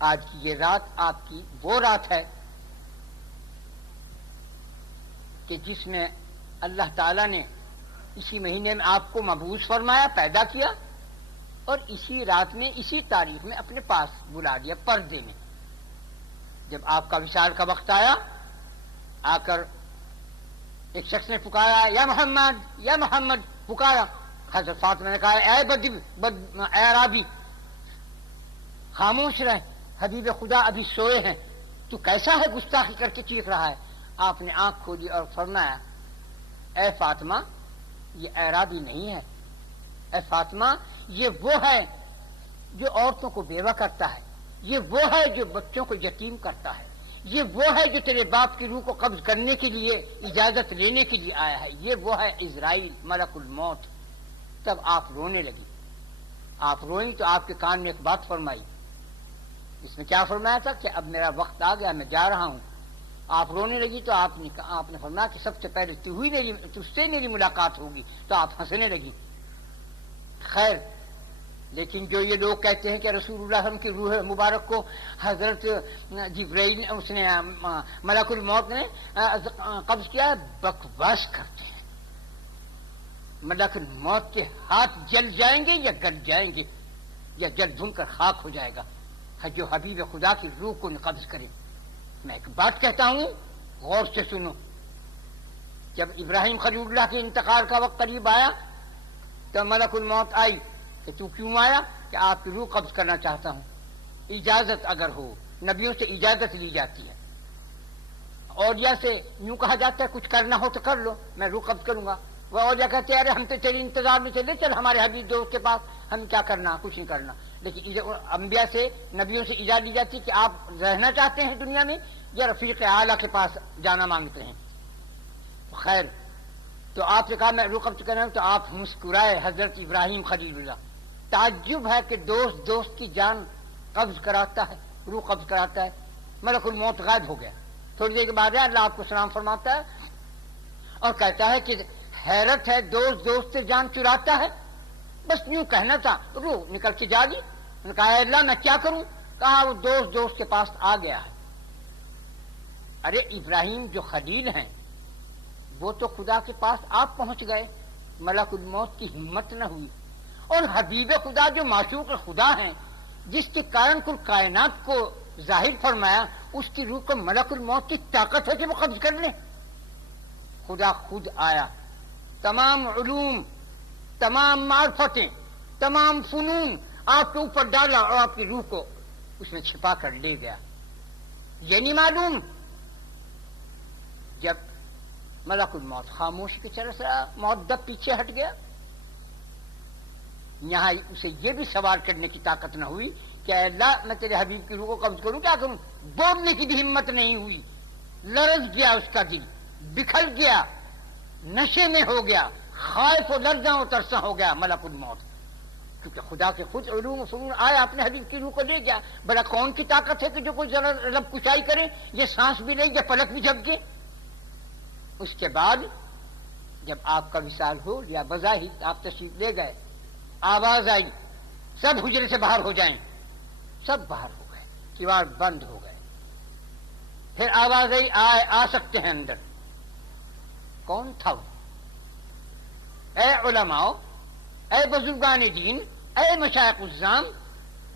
آج کی یہ رات آپ کی وہ رات ہے کہ جس میں اللہ تعالیٰ نے اسی مہینے میں آپ کو مبعوث فرمایا، پیدا کیا، اور اسی رات میں اسی تاریخ میں اپنے پاس بلا دیا پردے میں. جب آپ کا وصال کا وقت آیا، آ کر ایک شخص نے پکارا یا محمد یا محمد پکارا. حضرت فاطمہ نے کہا اے عرابی خاموش رہ، حبیب خدا ابھی سوئے ہیں، تو کیسا ہے گستاخی کر کے چیخ رہا ہے. آپ نے آنکھ کھولی اور فرمایا اے فاطمہ یہ اعرابی نہیں ہے، اے فاطمہ یہ وہ ہے جو عورتوں کو بیوہ کرتا ہے، یہ وہ ہے جو بچوں کو یتیم کرتا ہے، یہ وہ ہے جو تیرے باپ کی روح کو قبض کرنے کے لیے اجازت لینے کے لیے آیا ہے، یہ وہ ہے عزرائیل ملک الموت. تب آپ رونے لگی. آپ روئیں تو آپ کے کان میں ایک بات فرمائی. اس میں کیا فرمایا تھا کہ اب میرا وقت آ گیا، میں جا رہا ہوں. آپ رونے لگی تو آپ نے فرمایا کہ سب سے پہلے تجھ سے میری ملاقات ہوگی، تو آپ ہنسنے لگی. خیر، لیکن جو یہ لوگ کہتے ہیں کہ رسول اللہ صلی اللہ علیہ وسلم کی روح مبارک کو حضرت جبرائیل اس نے ملک الموت نے قبض کیا، بکواس کرتے ہیں. ملک الموت کے ہاتھ جل جائیں گے یا گل جائیں گے یا جل بھن کر خاک ہو جائے گا جو حبیب خدا کی روح کو قبض کرے. میں ایک بات کہتا ہوں، غور سے سنو. جب ابراہیم خلیل اللہ کے انتقال کا وقت قریب آیا تو ملک الموت آئی کہ تو کیوں آیا؟ کہ آپ کی روح قبض کرنا چاہتا ہوں. اجازت اگر ہو، نبیوں سے اجازت لی جاتی ہے، اولیاء سے یوں کہا جاتا ہے کچھ کرنا ہو تو کر لو، میں روح قبض کروں گا. وہ اولیاء کہتے ہیں ارے ہم تو تیرے انتظار میں چلے، چل ہمارے حبیب دوست کے پاس، ہم کیا کرنا، کچھ نہیں کرنا. لیکن انبیاء سے نبیوں سے اجازت لی جاتی کہ آپ رہنا چاہتے ہیں دنیا میں یا رفیق اعلیٰ کے پاس جانا مانگتے ہیں. خیر، تو آپ نے کہا میں روح قبض کرنا ہوں، تو آپ مسکرائے حضرت ابراہیم خلیل اللہ. تعجب ہے کہ دوست کی جان قبض کراتا ہے، روح قبض کراتا ہے. ملک الموت غائب ہو گیا. تھوڑی دیر کے بعد اللہ آپ کو سلام فرماتا ہے اور کہتا ہے کہ حیرت ہے دوست سے جان چراتا ہے. بس یوں کہنا تھا، روح نکل کے جا گی. انہوں نے کہا اے اللہ میں کیا کروں؟ کہا وہ دوست کے پاس آ گیا ہے. ارے ابراہیم جو خلیل ہیں وہ تو خدا کے پاس آپ پہنچ گئے، ملک الموت کی ہمت نہ ہوئی. اور حبیب خدا جو معشوق خدا ہیں، جس کے کارن کل کائنات کو ظاہر فرمایا، اس کی روح کو ملک الموت کی طاقت ہے کہ وہ قبض کر لیں. خدا خود آیا، تمام علوم، تمام معرفتیں، تمام فنون آپ کے اوپر ڈالا اور آپ کی روح کو اس میں چھپا کر لے گیا. یہ نہیں معلوم جب ملک الموت خاموشی کی طرح سے مؤدب پیچھے ہٹ گیا، یہاں اسے یہ بھی سوال کرنے کی طاقت نہ ہوئی کہ اے اللہ میں تیرے حبیب کی روح کو قبض کروں، کیا کروں؟ بولنے کی بھی ہمت نہیں ہوئی. لرز گیا اس کا دل، بکھر گیا، نشے میں ہو گیا، خائف و لرزاں و ترساں ہو گیا ملک الموت. کیونکہ خدا کے خود علوم و فنون آیا اپنے حبیب کی روح کو لے گیا. بڑا کون کی طاقت ہے کہ جو کوئی ذرا لب کشائی کرے، یہ سانس بھی لے یا پلک بھی جھپکے. اس کے بعد جب آپ کا وصال ہو یا بظاہر آپ تشریف لے گئے، آواز آئی سب حجرے سے باہر ہو جائیں. سب باہر ہو گئے، کیوار بند ہو گئے. پھر آواز آئی آ سکتے ہیں اندر. کون تھا وہ؟ اے علماء، اے بزرگان دین، اے مشائخ الزام،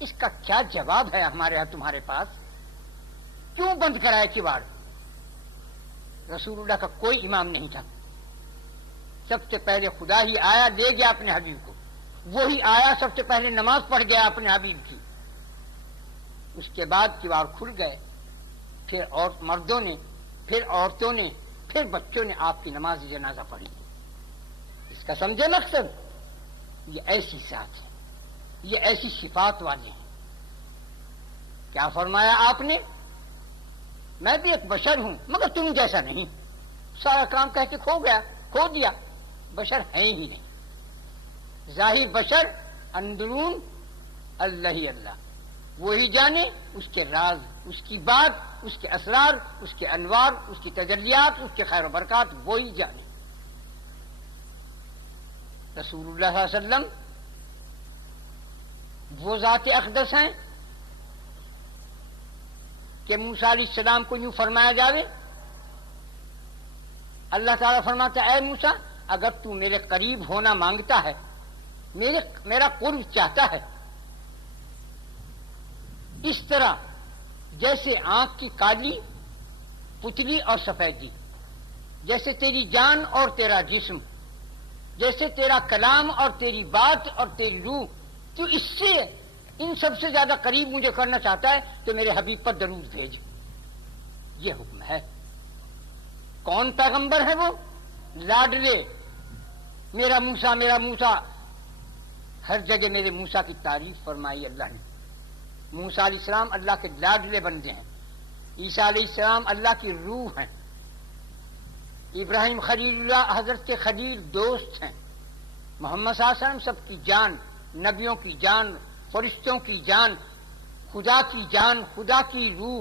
اس کا کیا جواب ہے ہمارے ہاں تمہارے پاس؟ کیوں بند کرائے کیوار؟ رسول اللہ کا کوئی امام نہیں تھا. سب سے پہلے خدا ہی آیا، لے گیا اپنے حبیب کو. وہی آیا سب سے پہلے نماز پڑھ گیا اپنے حبیب کی. اس کے بعد کیوار کھل گئے. پھر اور مردوں نے، پھر عورتوں نے، پھر بچوں نے آپ کی نماز جنازہ پڑھی. اس کا سمجھے مقصد؟ یہ ایسی ذات ہے، یہ ایسی صفات والے ہیں. کیا فرمایا آپ نے؟ میں بھی ایک بشر ہوں مگر تم جیسا نہیں. سارا کام کہہ کے کھو دیا. بشر ہے ہی نہیں. ظاہر بشر، اندرون اللہ ہی اللہ. وہی جانے اس کے راز، اس کی بات، اس کے اسرار، اس کے انوار، اس کی تجلیات، اس کے خیر و برکات وہی جانے. رسول اللہ صلی اللہ علیہ وسلم وہ ذات اقدس ہیں کہ موسیٰ علیہ السلام کو یوں فرمایا جاوے؟ اللہ تعالیٰ فرماتا ہے اے موسیٰ اگر تو میرے قریب ہونا مانگتا ہے، میرا قرب چاہتا ہے، اس طرح جیسے آنکھ کی کالی پتلی اور سفیدی، جیسے تیری جان اور تیرا جسم، جیسے تیرا کلام اور تیری بات اور تیری روح، تو اس سے ان سب سے زیادہ قریب مجھے کرنا چاہتا ہے تو میرے حبیب پر درود بھیج۔ یہ حکم ہے۔ کون پیغمبر ہے وہ؟ لاڈلے، میرا موسیٰ میرا موسیٰ، ہر جگہ میرے موسیٰ کی تعریف فرمائی اللہ نے۔ موسیٰ علیہ السلام اللہ کے لاڈلے بندے ہیں، عیسیٰ علیہ السلام اللہ کی روح ہیں، ابراہیم خلیل اللہ حضرت کے خلیل دوست ہیں، محمد صلی اللہ علیہ وسلم سب کی جان، نبیوں کی جان، فرشتوں کی جان، خدا کی جان، خدا کی روح،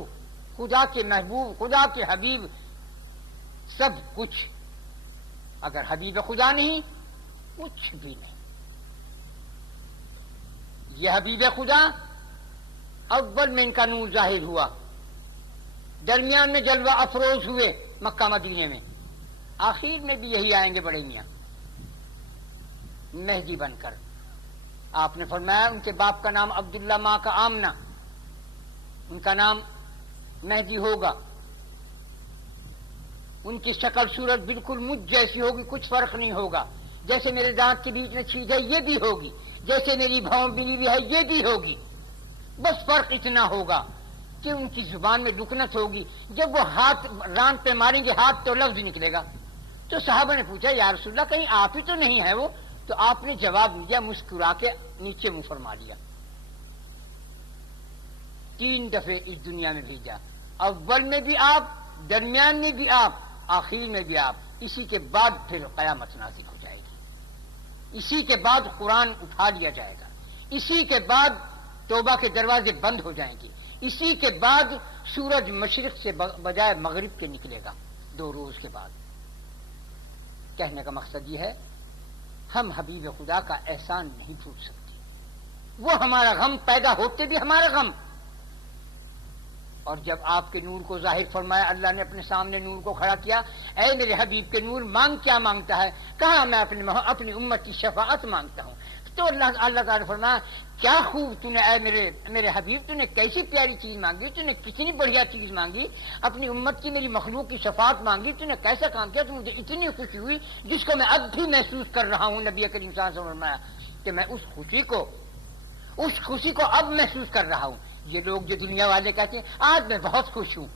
خدا کے محبوب، خدا کے حبیب، سب کچھ۔ اگر حبیب خدا نہیں کچھ بھی نہیں۔ یہ حبیب خدا اول میں ان کا نور ظاہر ہوا، درمیان میں جلوہ افروز ہوئے مکہ مدینے میں، آخر میں بھی یہی آئیں گے بڑے میاں مہدی بن کر۔ آپ نے فرمایا ان کے باپ کا نام عبداللہ، ماں کا آمنہ، ان کا نام مہدی ہوگا، ان کی شکل صورت بالکل مجھ جیسی ہوگی، کچھ فرق نہیں ہوگا، جیسے میرے دانت کے بیچ میں چھید ہے یہ بھی ہوگی، جیسے میری بھاؤں بلی ہوئی ہے یہ بھی ہوگی، بس فرق اتنا ہوگا کہ ان کی زبان میں لکنت ہوگی، جب وہ ہاتھ ران پہ ماریں گے ہاتھ تو لفظ نکلے گا۔ تو صحابہ نے پوچھا یا رسول اللہ کہیں آپ ہی تو نہیں ہے وہ؟ تو آپ نے جواب دیا، مسکرا کے نیچے منہ فرما لیا۔ 3 دفعے اس دنیا میں بھیجا، اول میں بھی آپ، درمیان میں بھی آپ، آخر میں بھی آپ۔ اسی کے بعد پھر قیامت نازل ہو جائے گی، اسی کے بعد قرآن اٹھا لیا جائے گا، اسی کے بعد توبہ کے دروازے بند ہو جائیں گے، اسی کے بعد سورج مشرق سے بجائے مغرب کے نکلے گا 2 روز کے بعد۔ کہنے کا مقصد یہ ہے ہم حبیب خدا کا احسان نہیں بھول سکتے، وہ ہمارا غم پیدا ہوتے بھی ہمارا غم، اور جب آپ کے نور کو ظاہر فرمایا، اللہ نے اپنے سامنے نور کو کھڑا کیا، اے میرے حبیب کے نور مانگ، کیا مانگتا ہے؟ کہا میں اپنی امت کی شفاعت مانگتا ہوں۔ تو اللہ تعالیٰ نے فرمایا کیا خوب تو نے اے میرے حبیب، تو نے کیسی پیاری چیز مانگی، تو نے کتنی بڑھیا چیز مانگی، اپنی امت کی میری مخلوق کی شفاعت مانگی، تو نے کیسا کام کیا، تو مجھے اتنی خوشی ہوئی جس کو میں اب بھی محسوس کر رہا ہوں۔ نبی کریم صلی اللہ علیہ وسلم نے فرمایا کہ میں اس خوشی کو اب محسوس کر رہا ہوں۔ یہ لوگ جو دنیا والے کہتے ہیں آج میں بہت خوش ہوں،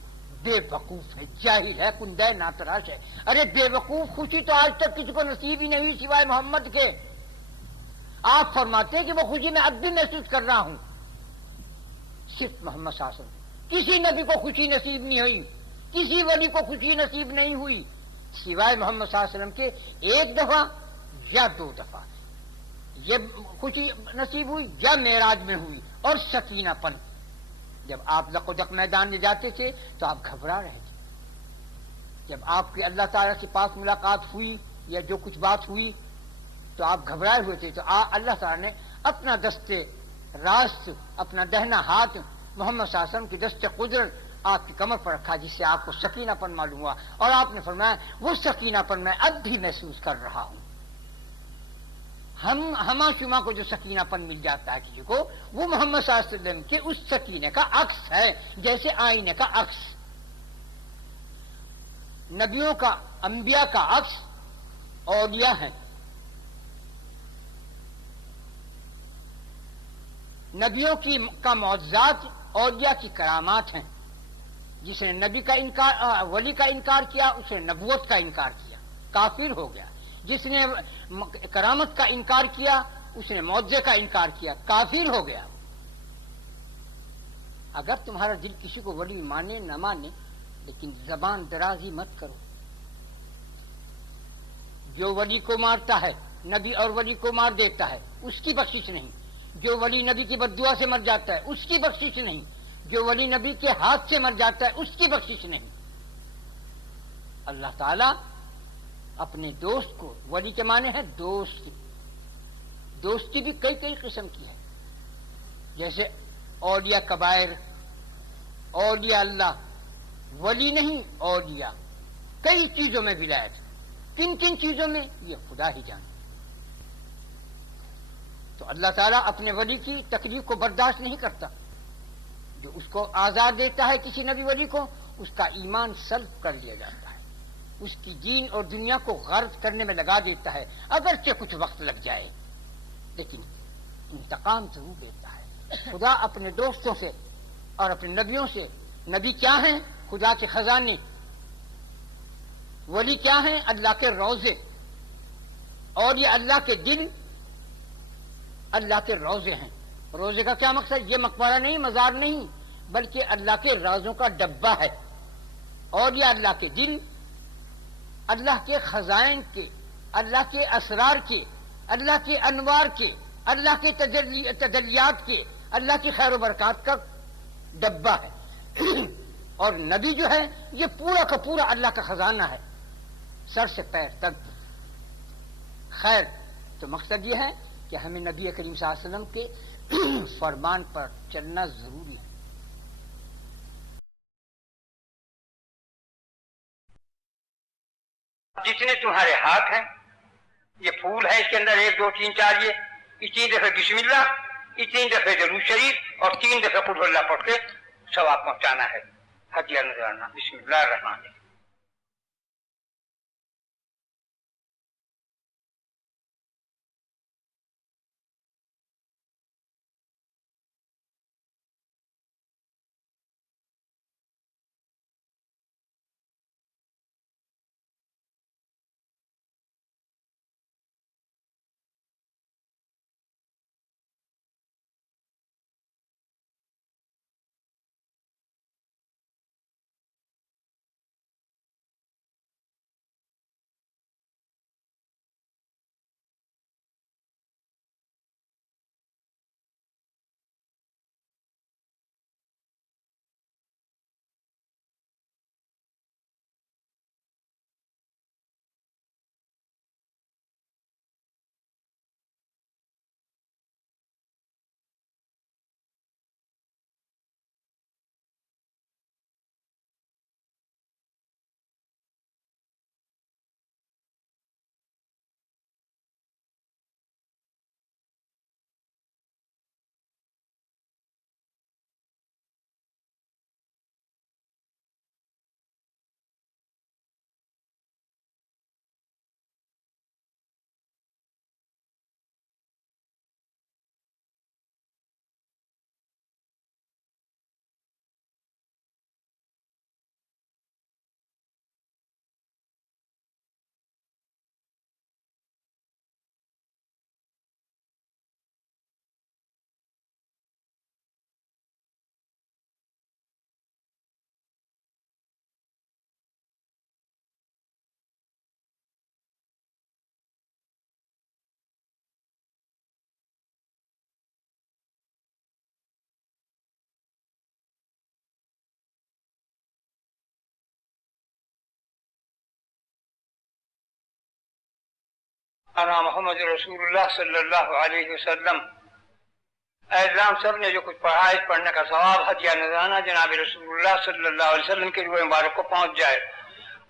بے وقوف ہے، جاہل ہے، کندہ ناتراش ہے۔ ارے بے وقوف، خوشی تو آج تک کسی کو نصیب ہی نہیں ہوئی سوائے محمد کے۔ آپ فرماتے ہیں کہ وہ خوشی میں اب بھی محسوس کر رہا ہوں، صرف محمد صلی اللہ علیہ وسلم۔ کسی نبی کو خوشی نصیب نہیں ہوئی، کسی ولی کو خوشی نصیب نہیں ہوئی سوائے محمد صلی اللہ علیہ وسلم کے 1 دفعہ یا 2 دفعہ یہ خوشی نصیب ہوئی، یا معراج میں ہوئی، اور سکینہ پن۔ جب آپ لق و دق میدان میں جاتے تھے تو آپ گھبرا رہے تھے، جب آپ کی اللہ تعالیٰ کے پاس ملاقات ہوئی یا جو کچھ بات ہوئی تو آپ گھبرائے ہوئے تھے، تو اللہ تعالیٰ نے اپنا دست راست، اپنا دہنا ہاتھ محمد صلی اللہ علیہ وسلم کی دست قدرت آپ کی کمر پر رکھا، جس سے آپ کو سکینہ پن معلوم ہوا، اور آپ نے فرمایا وہ سکینہ پن میں اب بھی محسوس کر رہا ہوں۔ ہما شما کو جو سکینہ پن مل جاتا ہے کسی کو، وہ محمد صلی اللہ علیہ وسلم کے اس سکینے کا عکس ہے، جیسے آئینے کا عکس۔ نبیوں کا، انبیاء کا عکس اولیاء ہیں، نبیوں کا معجزات اولیاء کی کرامات ہیں۔ جس نے نبی کا انکار، ولی کا انکار کیا، اس نے نبوت کا انکار کیا، کافر ہو گیا۔ جس نے کرامت کا انکار کیا، اس نے معجزے کا انکار کیا، کافر ہو گیا۔ اگر تمہارا دل کسی کو ولی مانے نہ مانے، لیکن زبان درازی مت کرو۔ جو ولی کو مارتا ہے، نبی اور ولی کو مار دیتا ہے، اس کی بخشش نہیں۔ جو ولی نبی کی بد دعا سے مر جاتا ہے، اس کی بخشش نہیں۔ جو ولی نبی کے ہاتھ سے مر جاتا ہے، اس کی بخشش نہیں۔ اللہ تعالیٰ اپنے دوست کو، ولی کے معنی ہے دوست، دوستی بھی کئی قسم کی ہے، جیسے اولیاء کبائر، اولیاء اللہ ولی نہیں، اولیاء کئی چیزوں میں ولایت، کن کن چیزوں میں یہ خدا ہی جانے۔ تو اللہ تعالیٰ اپنے ولی کی تکلیف کو برداشت نہیں کرتا، جو اس کو آزاد دیتا ہے کسی نبی ولی کو، اس کا ایمان سلب کر لیا جاتا ہے، اس کی دین اور دنیا کو غرض کرنے میں لگا دیتا ہے، اگرچہ کچھ وقت لگ جائے لیکن انتقام ضرور لیتا ہے۔ خدا اپنے دوستوں سے اور اپنے نبیوں سے، نبی کیا ہیں؟ خدا کے خزانے، ولی کیا ہیں؟ اللہ کے روزے، اور یہ اللہ کے دل اللہ کے روزے ہیں۔ روزے کا کیا مقصد؟ یہ مقبرہ نہیں، مزار نہیں، بلکہ اللہ کے رازوں کا ڈبہ ہے، اور یہ اللہ کے دل اللہ کے خزائن کے، اللہ کے اسرار کے، اللہ کے انوار کے، اللہ کے تجلیات کے، اللہ کی خیر و برکات کا ڈبہ ہے۔ اور نبی جو ہے یہ پورا کا پورا اللہ کا خزانہ ہے، سر سے پیر تک۔ خیر، تو مقصد یہ ہے کہ ہمیں نبی کریم صلی اللہ علیہ وسلم کے فرمان پر چلنا ضروری ہے۔ جتنے تمہارے ہاتھ ہیں، یہ پھول ہے، اس کے اندر 1 2 3 4 یہ اتنی دفعہ بسم اللہ، اتنی دفعہ درود شریف اور 3 دفعہ قل اللہ پڑھ کے ثواب پہنچانا ہے، ہدیہ نذرانہ۔ بسم اللہ الرحمن الرحیم۔ انا محمد رسول اللہ صلی اللہ علیہ وسلم۔ اے اللہ، سب نے جو کچھ پڑھا اس پڑھنے کا ثواب ہدیہ نذرانہ جناب رسول اللہ صلی اللہ علیہ وسلم کے روح مبارک کو پہنچ جائے۔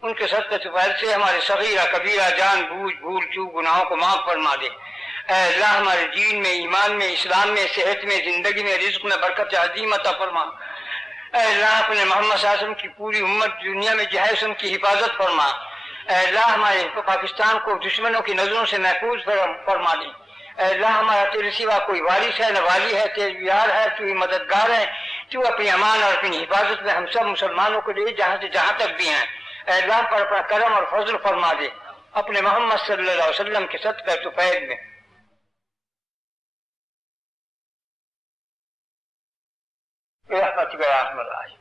ان کے صدقے فضل سے ہمارے صغیرہ کبیرہ جان بوجھ بھول چوک گناہوں کو معاف فرما دے۔ اے اللہ، ہمارے دین میں، ایمان میں، اسلام میں، صحت میں، زندگی میں، رزق میں برکت عظیم عطا فرما۔ اے اللہ، اپنے محمد صلی اللہ علیہ وسلم کی پوری امت دنیا میں جو ہے اس کی حفاظت فرما۔ اے اللہ، ہمارے پاکستان کو دشمنوں کی نظروں سے محفوظ فرما دے۔ اے اللہ، ہمارا تیرے سوا کوئی وارث ہے نہ والی ہے، تیرے یار ہے، تو ہی مددگار ہے۔ تو اپنی امان اور اپنی حفاظت میں ہم سب مسلمانوں کو لے جہاں سے جہاں تک بھی ہیں۔ اے اللہ، پر اپنا کرم اور فضل فرما دے اپنے محمد صلی اللہ علیہ وسلم کے صدقہ طفیل میں۔ برحمتک یا ارحم الراحمین۔